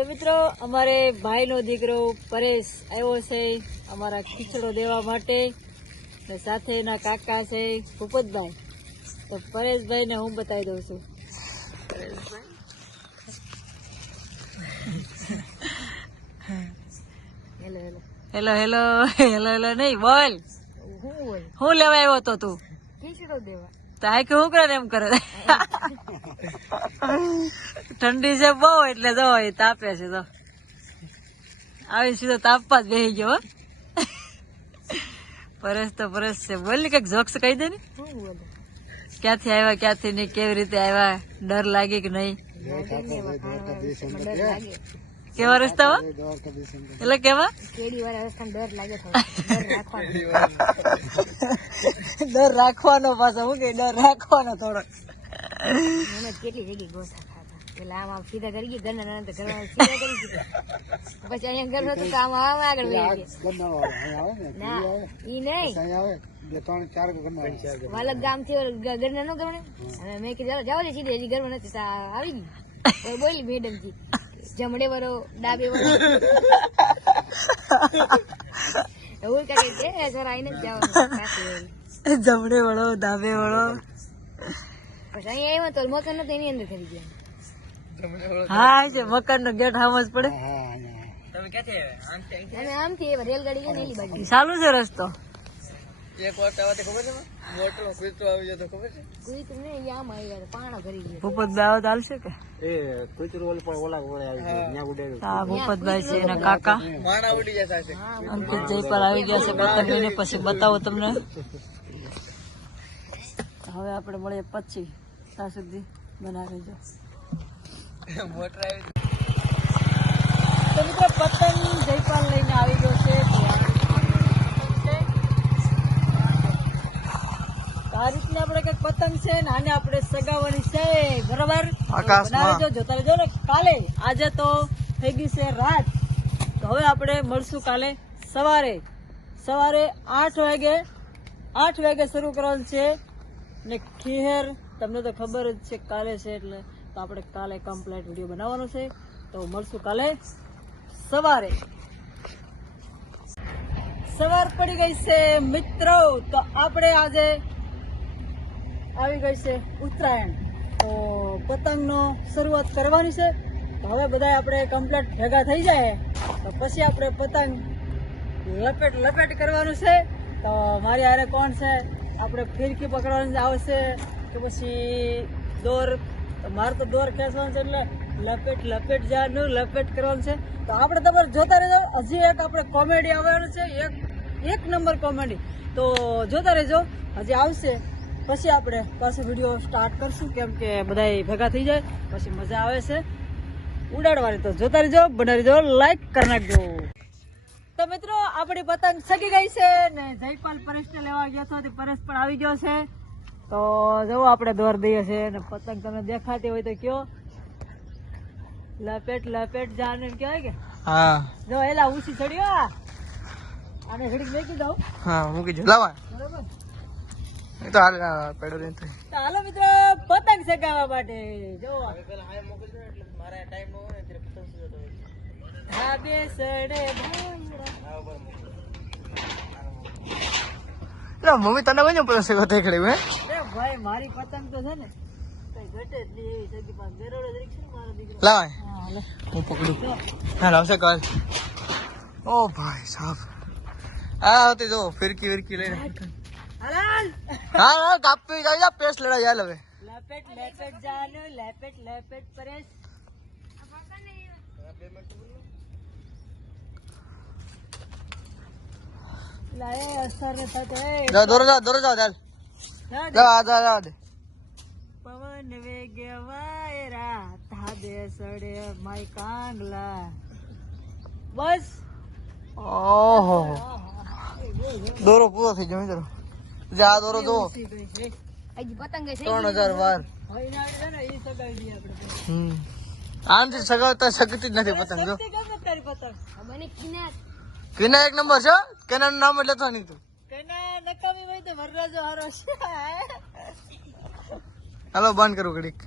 તો મિત્રો અમારે ભાઈનો દીકરો પરેશ આવ્યો છે અમારા ખીચડો દેવા માટે, સાથે એના કાકા છે ભૂપતભાઈ. તો પરેશભાઈને હું બતાવી દઉં છું. Hello hello hello hello hello hello નહીં બોલ, હું લેવા આવ્યો હતો તું? ખીચડો દેવા. તો આ કે શું કરે એમ કરે? ઠંડી છે બહુ એટલે જો એ તાપે છે. તો આવી સીધો તાપવા જ બેસી ગયો. પરેશ તો પરેશ છે. બોલ ને કઈક જોક્સ કહી દે ને. ક્યાંથી આવ્યા ક્યાંથી નહીં, કેવી રીતે આવ્યા, ડર લાગે કે નહીં? કેવા રસ્તામાં એટલે કેવા ડર રાખવાનો પાછો હું કે ડર રાખવાનો થોડોક. કેટલી જગ્યાએ ગોસા ખાતા પેલા આમ સીધા કરી ગઈ ઘરના ઘરમાં સીધા કરી દીધા, પછી અહીંયા ઘર હતું કામ આમ આગળ વહી ના ઈ નહીં વાલક ગામ થી ઘરના નો ગમે. મેં કીધું જાવ દે સીધે હજી ઘરમાં નથી આવી ગઈ. બોલી મેડમ જી જમડે વરો ડાબે વરો એવું કરે છે જરા આઈને જવાનું. જમડે વળો ડાબે વળો પછી અહીંયા આવ્યો તો મકાન નતો એની અંદર કરી ગયા. હા છે મકાન નો ગેટ હામ જ પડે. તમે ક્યાંથી આવ્યા? આમથી રેલગાડી છે ને એલી બાજુ ચાલુ છે રસ્તો. એક વાર તાવાતે ખબર છે મોટો કૂતરો આવી જતો ખબર છે? કૂતરો ને આમ આવ્યા પાણો ભરી ગયો. ભૂપતભાઈ આવો ચાલશે કે એ કૂતરો ઓલ પણ ઓલા ઓળે આવી ગયો ન્યા ઉડે. હા ભૂપતભાઈ છે એના કાકા માણા ઉડી જતા છે. અંકિત જયપાલ આવી ગયા છે પતંગ લઈને. પછી બતાવો તમને. હવે આપણે મળીએ પછી, ત્યાં સુધી બનાવી જો મોટર આવી. તો મિત્રો પતંગ જયપાલ લઈને આવી ગયો છે. આ રીતના આપણે કઈક પતંગ છે ને આને આપણે સગાવવાની છે બરાબર. બનાવી જોતા રહેજો ને. કાલે આજે તો થઈ ગઈ છે રાત, તો હવે આપણે મળશું કાલે સવારે 8 વાગે શરૂ કરવાનું છે ને. ખીહેર તમને તો ખબર જ છે કાલે છે એટલે, તો આપણે કાલે કમ્પ્લીટ વિડીયો બનાવવાનો છે. તો મળશું કાલે સવારે. સવાર પડી ગઈ છે મિત્રો. તો આપણે આજે આવી ગઈ છે ઉત્તરાયણ, તો પતંગનો શરૂઆત કરવાની છે. તો હવે બધા આપણે કમ્પ્લીટ ભેગા થઈ જાય તો પછી આપણે પતંગ લપેટ કરવાનું છે. તો મારી હારે કોણ છે? આપણે ફિરકી પકડવાની આવશે કે પછી દોર? તો મારે તો દોર ખેંચવાનું છે એટલે લપેટ જવાનું, લપેટ કરવાનું છે. તો આપણે તમારે જોતા રહેજો. હજી એક આપણે કોમેડી આવવાનું છે, એક નંબર કોમેડી. તો જોતા રહેજો, હજી આવશે. પછી આપણે પાછો વિડીયો સ્ટાર્ટ કરશું, કેમ કે બધા ભેગા થઈ જાય પછી મજા આવે છે ઉડાડવાની. તો જોતા રહેજો, બનાવી રહેજો, લાઈક કરી નાખજો. તો મિત્રો આપણી પતંગ સગી ગઈ છે ને જયપાલ પરેશને લેવા ગયો હતો, પરેશ પણ આવી ગયો છે. તો જો આપણે દોર દઈએ છે ને પતંગ તમને દેખાતી હોય તો કયો લપેટ જાને કહેવાય કે? હા જો એલા ઊંચી ચડ્યો આને ઘડીક મેકી દઉં. હા મૂકી દો લાવા બરાબર. તો પેડો લઈને હાલો મિત્રો પતંગ સગાવવા માટે. જો પેલા હાય મોકલજો એટલે મારા ટાઈમ નો હોય ને ત્યારે પતંગ સગાવતો હોય. હા બે સડે મમ્મી તને કઈ પતંગ સગાવતો ખેડી હે? ભાઈ મારી પતંગ તો છે ને કઈ ઘટે જ નહીં એવી સગી પાસે બેરોડે જ છે મારો દીકરો. લાવ હું પકડું. હા લાવશે કાલ. ઓ ભાઈ સાહેબ આ હોતી જો ફિરકી લઈને. હા કાપી જાય પેસ લડાઈ હાલ. હવે લપેટ જાનો લપેટ પરેશ. લાય અસર થતે જા દોરો જા ચાલ જા દે. પવન વેગે વાયરા તાબે સડે માય કાંગલા. બસ ઓહો દોરો પૂરો થઈ ગયો મિત્રો. જા દોરો જો પતંગ 3000 વાર આનથી સગાવતા શકતી જ નથી પતંગ. જો કિના એક નંબર છે. કેના નામ એટલે તો નહીં તું કેના નકામી હોય તો વરરાજો હારો છે. હાલો બંધ કરું ઘડીક.